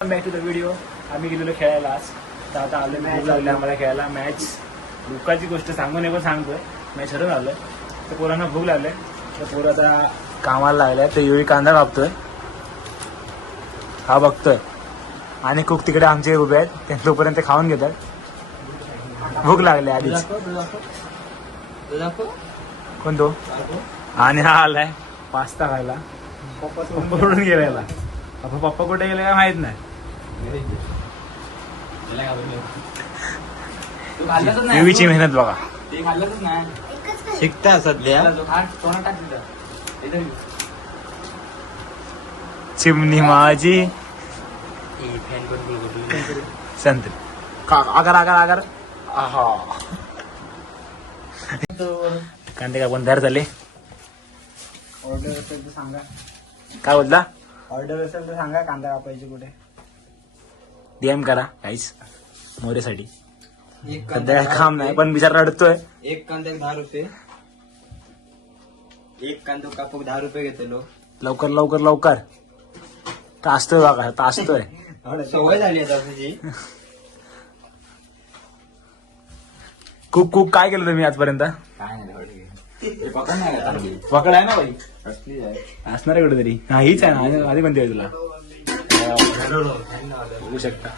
Back to the video. आम्ही गेलेलो खेळायला आज, तर आता आलो मॅच लागले आम्हाला खेळायला. मॅच दुःखाची गोष्ट सांगू नये पण सांगतोय, मॅच हरून आलोय. तर पोरांना भूक लागले, तर पोरं आता कामाला लागलाय. तर योळी कांदा कापतोय, हा बघतोय, आणि कुक तिकडे आमचे उभे आहेत, ते तोपर्यंत खाऊन घेतात. भूक लागली आधीच. कोण तो? आणि हा आलाय पास्ता खायला. पप्पा गेलेला. पप्पा कुठे गेले काय माहित नाही. देवीची मेहनत बघा. शिकता सध्या. चिमणी माझी संत्री आगर आगर आगर. कांदे कापून तयार झाले. ऑर्डर असेल तर सांगा. काय बोलला? ऑर्डर असेल तर सांगा कांदा कापायचे कुठे. डीएम करा काहीच मोरेसाठी. सध्या काम नाही पण बिचारा रडतोय. एक कांद्याक 10 रुपये. एक कांदो कापूक 10 रुपये घेते लोक. लवकर लवकर लवकर. तासतोय बघा, तासतोय. सवय झाली आहे तुझी. कुक कुक काय केलं तुम्ही आजपर्यंत? काय नाही पकड नाही का चांगली. पकड आहे ना बाई, असली आहे. असणार आहे कुठेतरी. हा हीच आहे ना, आधी पण तुला बघू शकता.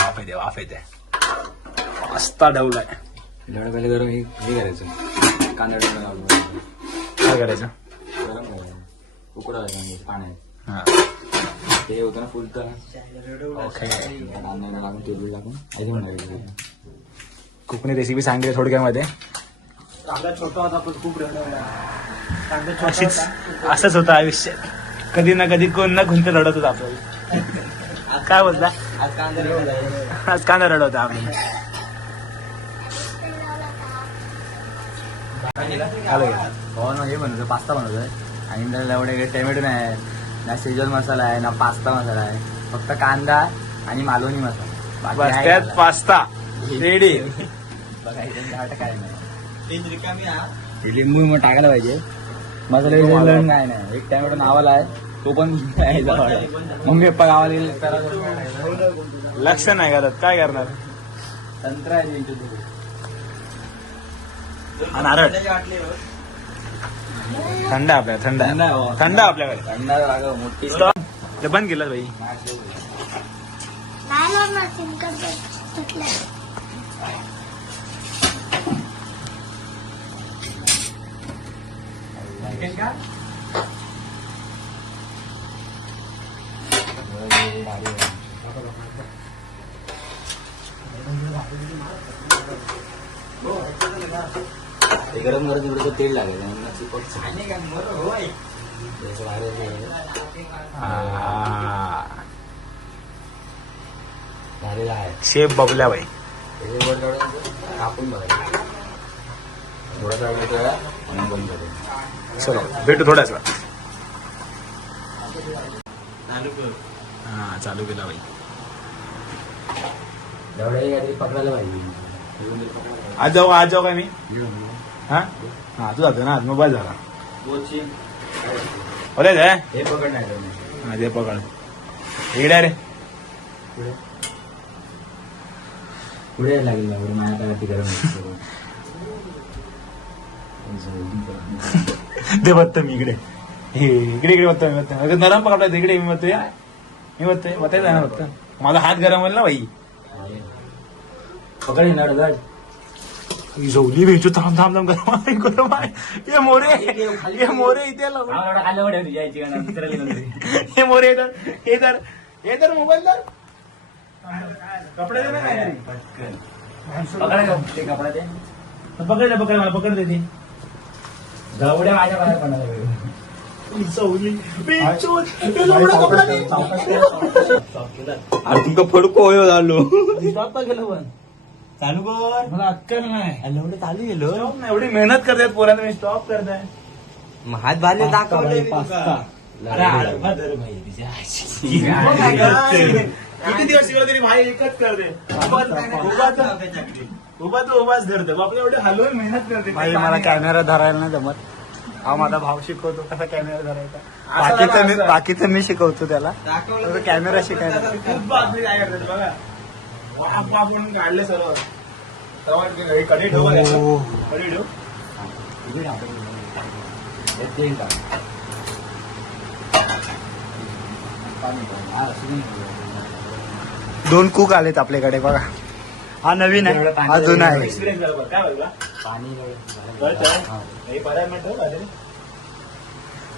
वाफ येते, वाफ येते. पास्ता ढवलाय. एवढं पहिले गरम हे करायचं. कांदा काय करायचं? गरम करायचं. उकडायचं पाण्यात. हा ते होतं ना फुलतं. ओके. कांदा लागून तेल टाकून ऐकून म्हणायचं. कुकने रेसिपी सांगितली थोडक्यामध्ये. कांदा छोटा होता पण खूप अशीच असंच होतं आयुष्य. कधी ना कधी कोण ना कोणतं रडत होतं आपल्याला. काय बोलता? आज कांदा आज कांदा रडत होता आपल्याला. हे बनवतो पास्ता बनवतोय आणि त्याला एवढे टोमॅटो नाही, ना शेजवान मसाला आहे, ना पास्ता मसाला आहे. फक्त कांदा आणि मालवणी मसाला. बस त्यात पास्ता रेडी. बघायचं काय नाही. लिंबू मग टाकायला पाहिजे. मसाला काय नाही. एक टोमॅटो नावाला आहे, तो पण मम्मी पप्पा गावाला गेले तर लक्ष नाही करत, काय करणार. तंत्र आहे. नारळ थंड आहे आपल्याला. थंड आहे, थंड आहे आपल्याकडे. थंड मोठी ते बंद केलं भाई. गरम गरम थोडंसं तेल लागेल. झालेला आहे शेप बबल्या बाई. कापून बघायचं. थोडासा आणि बंद करेल. चलो भेटू थोड्याच वेळात. हा चालू केला बाई. एवढे काहीतरी पकडायला पाहिजे. आज जाऊ काय मी. हा हा तू जातो ना आज. मोबाईल झाला बोलायचं आहे. हे पकड नाही. हा ते पकड इकडे रे. पुढे लागेल ना माझ्या काय गरम. ते बघतो मी इकडे. इकडे इकडे बघतो मी. बघतो नरम पकडला इकडे. मी बघतोय बतायचं ना. फक्त माझा हात गरम होईल ना बाई. पकड येणार झोली भेटू. थांब थांब थांब. गरम आहे, गरम आहे. ये मोरे इथे हे मोरे येतात. हे तर मोबाईल तर कपडे दे ना. कपडा ते पकड मला पकड देते. गवड्या माझ्या बाहेर पडणार. तुमका फडको होय झालो. गेलो पण चालू कर. मला अक्कल नाही. एवढं चालू गेलो. एवढी मेहनत करतात पोरांना, मी स्टॉप करताय. हात बांधले दाखवले. किती दिवस शिकवलं तरी भाई एकच करते. उभा तो उभाच धरते. बापरे एवढे हलवून मेहनत करते. मला कॅमेरा धरायला नाही जमत. हा माझा भाव शिकवतो कसा कॅमेरा धरायचा. असं. बाकीचं मी शिकवतो त्याला. तो कॅमेरा शिकायला. खूप बातमी काय करतात बघा. वाफ वाफ म्हणून काढले सर्व. कढई ठेव बघा. हो. कढई ठेव. दोन कुक आलेत आपल्याकडे बघा. हा नवीन आहे, हा जुना आहे. एक्सपिरियन्स झाला बघा. काय बघा. हे बरं मिनिट ठेव.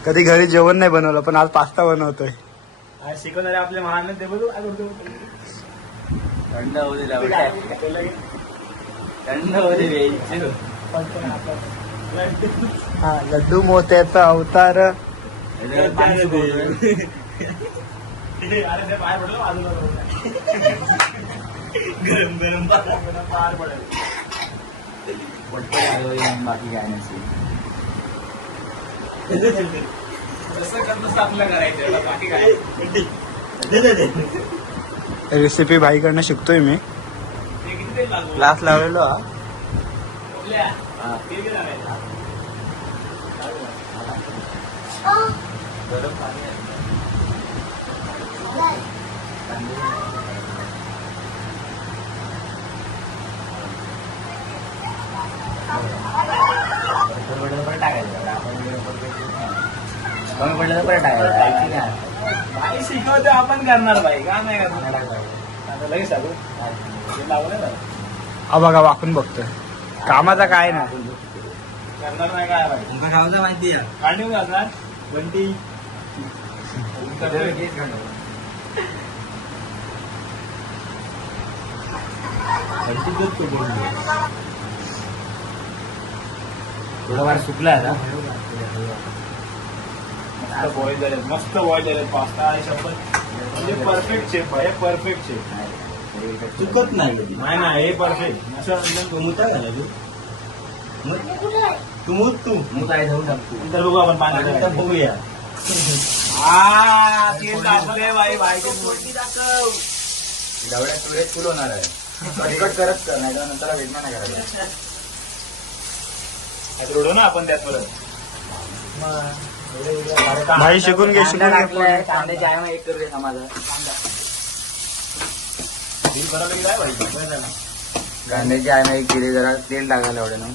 कधी घरी जेवण नाही बनवलं पण आज पास्ता बनवतोय. आज शिकवणारे आपले महान ते बघू काय करतो. थंड होऊ दे थंड होऊ दे. हा लड्डू मोत्याचा अवतार. पाणी सुकवतोय. अरे ते बाहेर पडलं बाजूला. गरम गरम बाहेर पडेल. बाकी काय नसेल. जसं कर तसं आपलं करायचं. बाकी काय. रेसिपी भाईकडनं शिकतोय मी. ते किती तेल लागू. क्लास लावलेलो हा. कुठल्या? तेल किती लावायचं? गरम पाणी आहे. कमी पडलं तर परत टाकायचं. बाई शिकवते आपण करणार बाई. का नाही करणार. आता लगेच सांगू. तेल लावलं ना. हा बघा वाकून बघतोय. कामाचा काय ना. करणार नाही काय बाई. तुमका खावचं माहिती आहे. काढून घालणार. बंटी. थोडंफार सुकला आता. बॉईल झाले. मस्त बॉईल झाले. पास्ता आहे शपथ. म्हणजे परफेक्ट शेप आहे. Perfect shape. चुकत नाही कधी. नाही नाही हे परफेक्ट. असं एकदम तू मुता का तू मुत आहे जाऊन टाकतो. नंतर बघू आपण पाण्यात. बघूया. तेल दाखवले बाई. बाईची मोठी दाखव. एवढ्या तुरेच फुल होणार आहे. कटकट करत कर नाही तर नंतर वेदना नाही करायला. रोडो ना आपण त्यात परत. भाई शिकून घे शिकून घे. कांद्याची आहे मग एक करू दे समाजा. बिल करायला की काय बाई. बरं झालं. कांद्याची आहे मग एक किती जरा तेल टाकायला एवढं ना.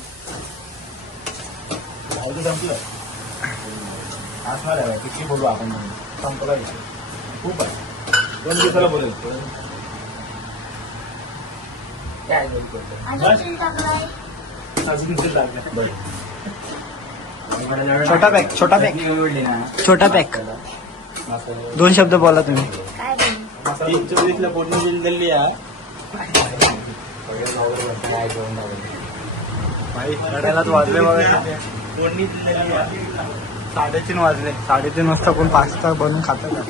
बाईचं संपलं. असणार आहे बाई. किती बोलू आपण म्हणून. संपला विषय. खूप आहे. 2 दिवसाला बोलेल. काय बोलतो. अजून तेल लागलं. बरं. छोटा पॅक छोटा पॅक निवडली ना. छोटा पॅक. 2 शब्द बोला तुम्ही. मसाला पूर्ण बिल दिली आहे. भाई रडायलाच वाजले बघा. फोडणी दिलेली आहे. 3:30 वाजले. 3:30 वाजता कोण पास्ता बनवून खातं का.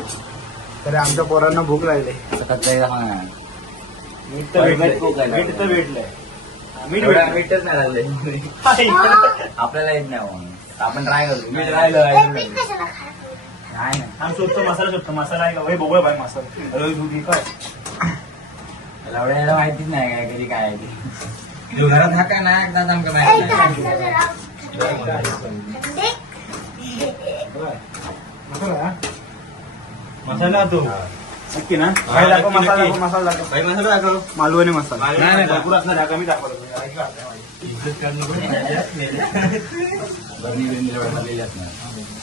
तरी आमच्या पोरांना भूक लागली. मीठ तर भेटलंय. मीठ मीठच नाही राहिले. आपल्याला येत नाही म्हणून आपण ट्राय करू. मीठ राहिलं नाही शोधतो. मसाला शोधतो. मसाला आहे का भाई. बघूया भाई मसाला. अरे तू ठीक आहे. एवढ्याला माहितीच नाही काय कधी काय आहे ते. घरात हा काय नाही एकदा आमका माहिती मसाला तो नक्की ना. भाई दाखव मसाला दाखव. मसाला दाखव. भाई मसाला दाखव. मालवणी मसाला. नाही भरपूर असणार आहे. कमी दाखवलं.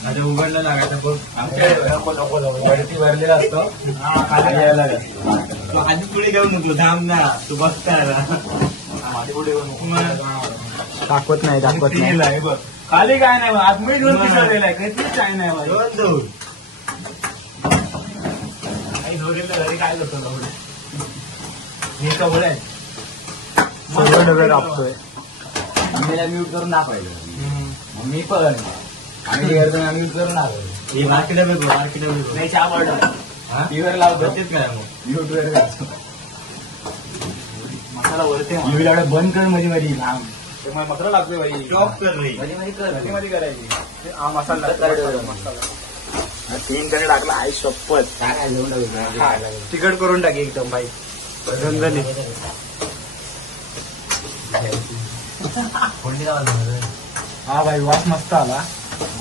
माझ्या उघडला लागायचा बघ. आमच्या भरलेला असतो. खाली यायला आधी पुढे घेऊन नको. थांब ना तू बघताय दाखवत नाही दाखवत नाही. बघ खाली काय नाही. आज मी 2 पिसवलेला आहे. काहीच काय नाही भाई. दोन काही धोरेला घरी काय करतो. हे कबळ आहे. सगळं डबे राबतोय. आम्हीला म्यूट करून दाखवायचं. मग मी पण आम्ही करतो म्यूट करून दाखवायचं. हे मार्केट नाही चहा ऑर्डर. टीव्हीवर लावतो काय मग म्यूट वर जायचं. मसाला वरते. टीव्ही एवढं बंद कर मध्ये मध्ये थांब. त्यामुळे मसाला लागतोय भाई. स्टॉप कर रे. मध्ये मध्ये कर. मध्ये करायची. हा मसाला मसाला. 3 कडे टाकला. आई शपथ. काय घेऊन टाकू. तिखट करून टाकी एकदम भाई. झणझणीत. फोडणी लावा. हा भाई वास मस्त आला.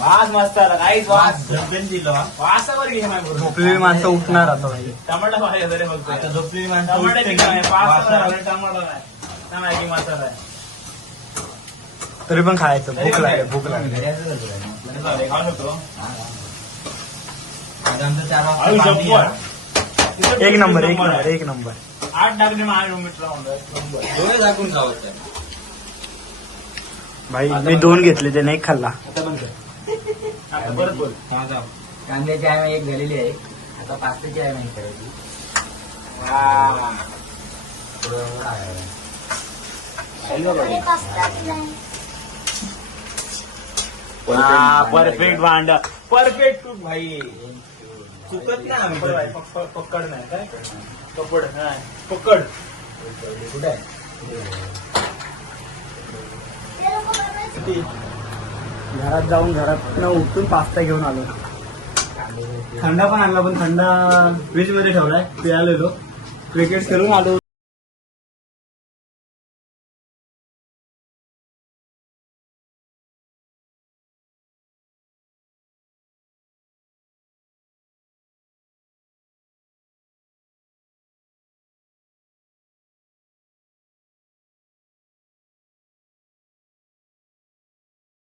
वास मस्त आला काहीच वास दिलं वासावर घे माझ्या झोपलेली माणसं उठणार आता भाई. टमाटा पाहिजे तरी फक्त आता झोपलेली टमाटा माणसं ठीक आहे, पाच टमाटा नाही ना मॅगी मसाला आहे. तरी पण खायचं, भूक लागली भूक लागली. खाऊन होतो आमचं 4 वाजता आयु पाणी शप्पथ. आहे. एक नंबर एक नंबर एक नंबर. 8 टाकले माझ्या मिनिट लावून डोळे झाकून खावं ते. भाई मी 2 घेतले त्याने एक खाल्ला. आता बंद कर. आता परत बोल. कांद्याची आहे एक झालेली आहे, आता पास्त्याची आहे नाही करायची. परफेक्ट भांड परफेक्ट तू भाई चुकत नाही आम्ही पकड भाई, पकड नाही काय पकड नाही पकड कुठे आहे? घरात जाऊन घरात उठून पास्ता घेऊन आलो. थंडा पण आणला, पण थंडा फ्रीज मध्ये ठेवलाय. पियालेलो क्रिकेट करून आलो.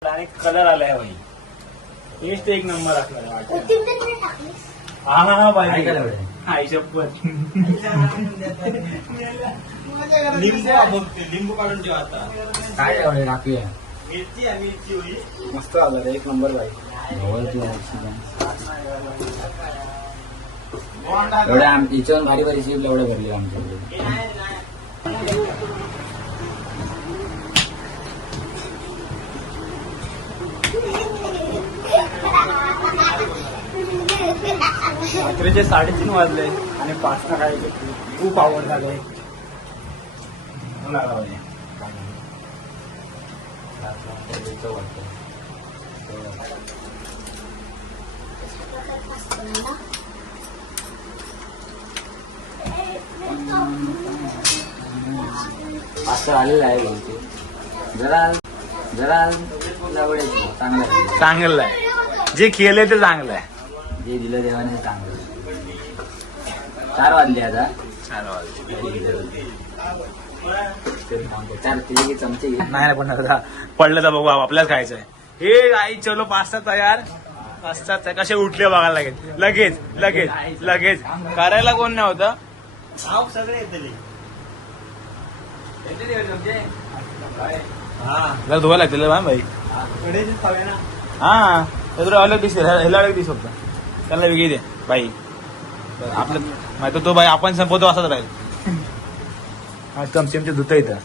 आणि कलर आलाय भाई टेस्ट एक नंबर असणार हा काय भाई केलं एवढं? आई शप्पथ लिंबू काढून ठेवा आता. काय एवढे राखी आहे? मिरची आहे, मिरची होई. मस्त आलं रे, एक नंबर भाई. एवढ्या हिच्यावर भारी भारी शिप एवढं भरली आमच्याकडे. रात्रीचे 3:30 वाजले आणि पास्ता खायचे खूप आवड झाले. पास्ता आलेला आहे बोलते. जरा जरा लावडायचं चांगलं आहे. चांगलं आहे जे केलंय ते चांगलं आहे. जे दिलं देवाने चांगलं. 4 वाजले आता. 4 वाजले. 4 तिथे चमचे घे. नाही पण आता पडलं तर बघू आपल्याला खायचंय. हे आई चलो पास्ता तयार. पास्ता कसे उठले बघायला लागेल. लगेच लगेच लगेच करायला कोण नाही होतं. आव सगळे येतले. जरा धुवायला लागतील भाई. हा तर अलग डिश ह्याला अलग डिश होतं. त्याला वेगळी दे बाई. आपलं माहिती तो बाई आपण संपवतो असाच राहील. चमचे धुता येतं.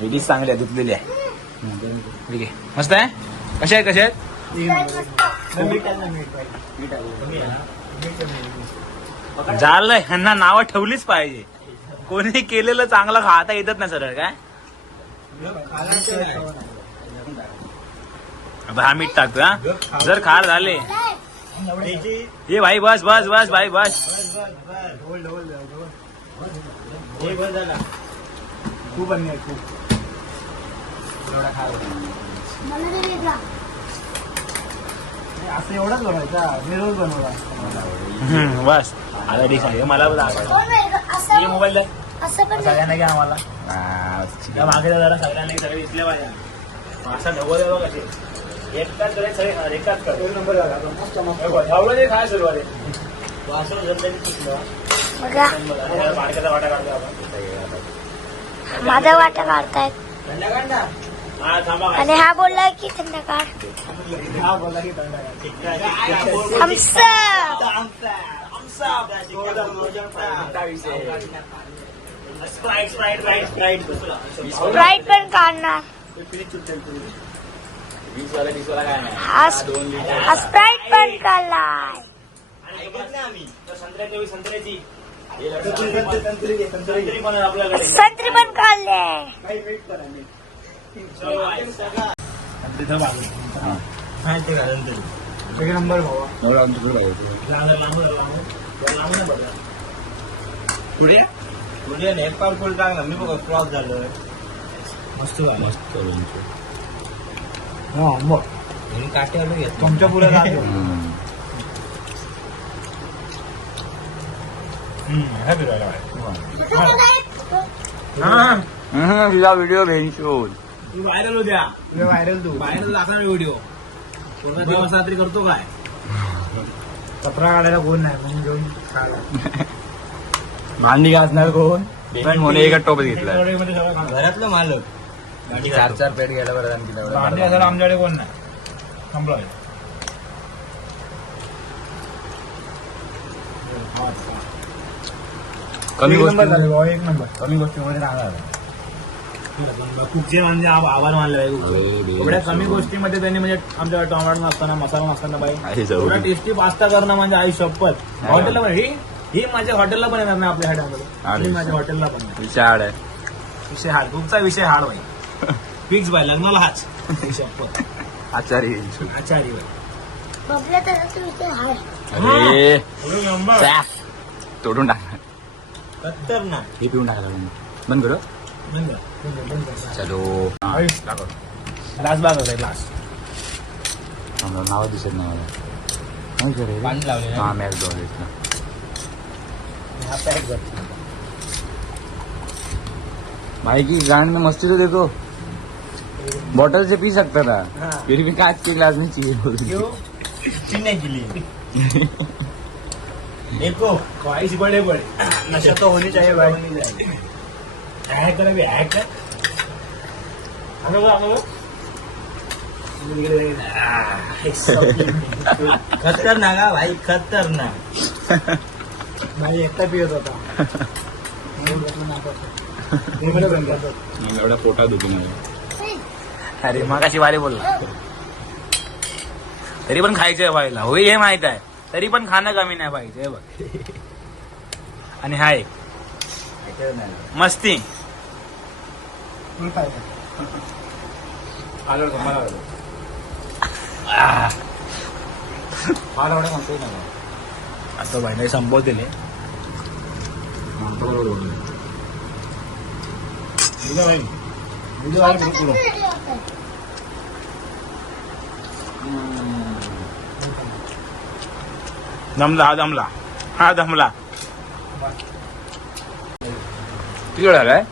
ही डिश चांगली आहे धुतलेली आहे. ठीक आहे मस्त आहे. कशा आहेत कशा आहेत. झालंय ह्यांना नावं ठेवलीच पाहिजे. कोणी केलेलं चांगलं खाता येतच नाही सरळ काय. आता हा मीठ टाकतो हा. जर खार झाले ये भाई बस बस बस भाई बस. खूप अन्याय खूप. असं एवढाच बनवायचा रोज बनवला. बस आता डिश आहे मला मोबाईल द्या सगळ्यांना घ्या आम्हाला. त्या मागे जरा सगळ्यांना सगळे दिसले पाहिजे. असा ढवळ द्यावा कसे एकाच करे सगळे खाणार एकाच कर. एक नंबर झाला मस्त मस्त. धावलं ते खाय सुरुवात आहे. बारक्याचा वाटा काढतो आपण. माझा वाटा काढतायत हा थांबा आणि हा बोलला की संध्याकाळ हा बोला की थंड आहे. Sprite sprite sprite sprite sprite पण काढणार. डिशवाला काय नाही. हा स्प्राईट पण काढलाय. संत्र्याची संत्र्याची संत्री पण आपल्याकडे संत्री पण काढले. काही वेट करा नाही. तिथं बाजू एक नंबर भावा. एवढं आमचं कुठं आहे? पुढे एक पाऊल टाकला मी बघ क्रॉस झालं. मस्त झालं. मस्त लोणचं. हा मग म्हणून काट्यावर घेतो. तुमच्या पुढे राहतो ह्या फिरवायला तुझा व्हिडिओ भेंशोल. तू व्हायरल होत्या व्हायरल तू व्हायरल दाखवणार व्हिडिओ पूर्ण दिवस रात्री करतो काय कपडा काढायला कोण नाही म्हणून घेऊन खायला. भांडी घासणार कोण पण म्हणून एका टोपत घेतला. मध्ये सगळं घरातलं मालक. 4 पेट घ्यायला बरं आणखी तेवढं. भांडी असायला आमच्याकडे कोण नाही संपलं. कमी एक गोष्टी नंबर झाले भाऊ, एक नंबर. कमी गोष्टीमध्ये राहणार. कुकचे म्हणजे आभार मानले एवढ्या कमी गोष्टीमध्ये त्यांनी म्हणजे आमच्या टोमॅटो नसताना मसाला नसताना बाई आहे जाऊ एवढा दे. टेस्टी पास्ता करणं म्हणजे आई शपथ. हा. हॉटेलला पण ही माझ्या हॉटेलला पण येणार नाही आपल्या अरे. ह्याच्यामध्ये माझ्या हॉटेलला पण नाही. विषय हाड आहे. विषय हार्ड कुकचा विषय हार्ड बाई फिक्स बाई लग्नाला हाच शपथ आचारी आचारी बाई बबल्या तर विषय हाय. अरे एवढं नंबर. सॅफ. तोडून टाकणार. खतरनाक. हे पिऊन टाकला बंद करू. चलो ग्लास बाग होता ग्लास नाव दिसत नाही मला. नाही का रे? पाणी लावले हा मॅकडॉनल्ड्सला. हा पॅक करतो भाई की गान में मस्ती तो देखो. बॉटल से पी सकता था हाँ. फिर भी कांच के ग्लास में चाहिए. क्यों पीने के लिए. देखो ख्वाहिश बड़े बड़े नशा तो होनी चाहिए भाई. हॅक करा बी हॅक कर खतरनाक हा भाई खतरनाक. भाई एकटा पियत होता. एवढा पोटा दुखून अरे मग कशी वारी बोलला. तरी पण खायचंय बाईला होई हे माहित आहे. तरी पण खाणं कमी नाही पाहिजे हे बघ. आणि हाय मस्ती. आता भाई संपवतील दमला हा दमला तिकडे काय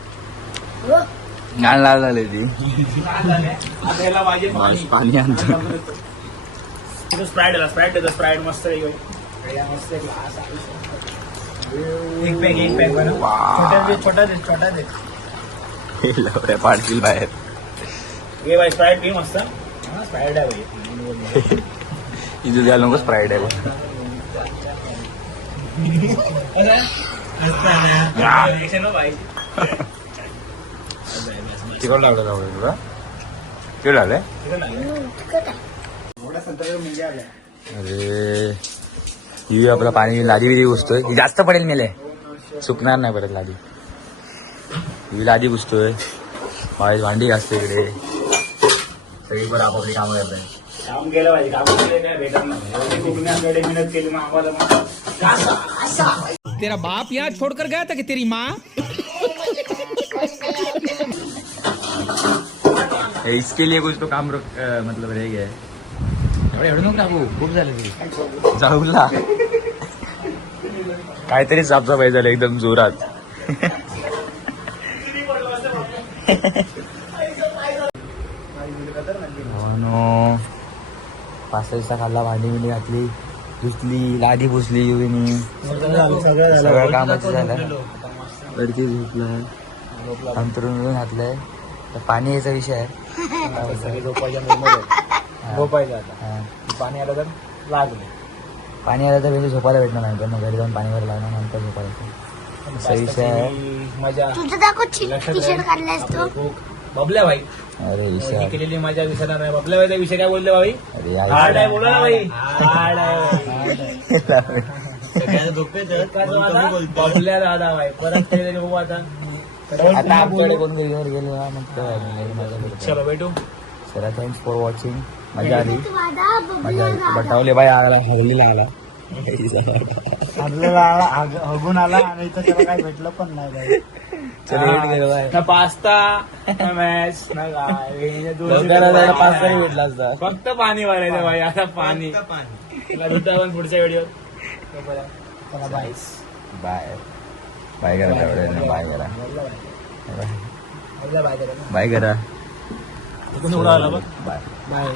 गाण लाल झाली ती. पाणी आणतो. स्प्राईट मस्त एक पॅक छोटा दे लवड्या पाडतील बाहेर. हे भाई स्प्राईट पी मस्त स्प्राईट आहे भाई इथे द्यायला नको स्प्राईट आहे बघ. तिकडं लागलं जावं तुला. तिकडं लागलंय. अरे ही आपला पाणी लादी बिदी घुसतोय. जास्त पडेल मेले सुकणार नाही परत लादी. ही लादी घुसतोय. भांडी घासतो इकडे. सगळी पण आपापली कामं करताय. काम केलं पाहिजे काम केले काय भेटत नाही एवढी कोकणी आमच्याकडे मेहनत केली मग आम्हाला तेरा बाप यहाँ छोड़कर गया था कि तेरी माँ. इसके लिए कुछ तो काम मतलब रह गया है. एवढं नको टाकू. खूप झालं जाऊला. काहीतरी साफसफाई झाली एकदम जोरात. पाच दिवसा खाल्ला. भांडी बिंडी घातली धुसली लादी पुसली युवीनी सगळं कामाचं झालं. वरती झोपलं अंतरून घातलंय. तर पाणी यायचा विषय आहे. झोपायचं आता पाणी आलं तर लागलं पाणी आलं तर म्हणजे झोपायला भेटणार नाही. पण घरी जाऊन पाणी भरायला लागणार नंतर झोपायला. असा विषय आहे. मजा तुझं दाखव टी शर्ट काढलास तो. बबल्या भाई अरे विषय ही केलेली मजा विसरणार नाही. बबल्या भाईचा विषय काय बोलले भाई अरे हार्ड आहे बोला ना भाई हार्ड आहे सगळ्यांना झोपेत बबल्या दादा भाई परत ते तरी बघू आता आता आमच्याकडे कोण घरी गेलो ना मग तेव्हा मजा करतो. चलो भेटू. चला थँक्स फॉर वॉचिंग. मजा आली. वादा मजा बबल्या बटावले बाय आला हवलीला आला. आपल्याला हगून आला आणि इथं त्याला काय भेटलं पण नाही भाई. ना पास्ता ना मॅच ना काय हे दोन पास्ता भेटला असता. फक्त पाणी भरायचं भाई आता पाणी फक्त पाणी. तुला भेटू आपण पुढच्या व्हिडिओ चला बाय. बाय बाय करा तेवढं बाय करा बाय करा. बाय करा एवढा आला बघ बाय बाय.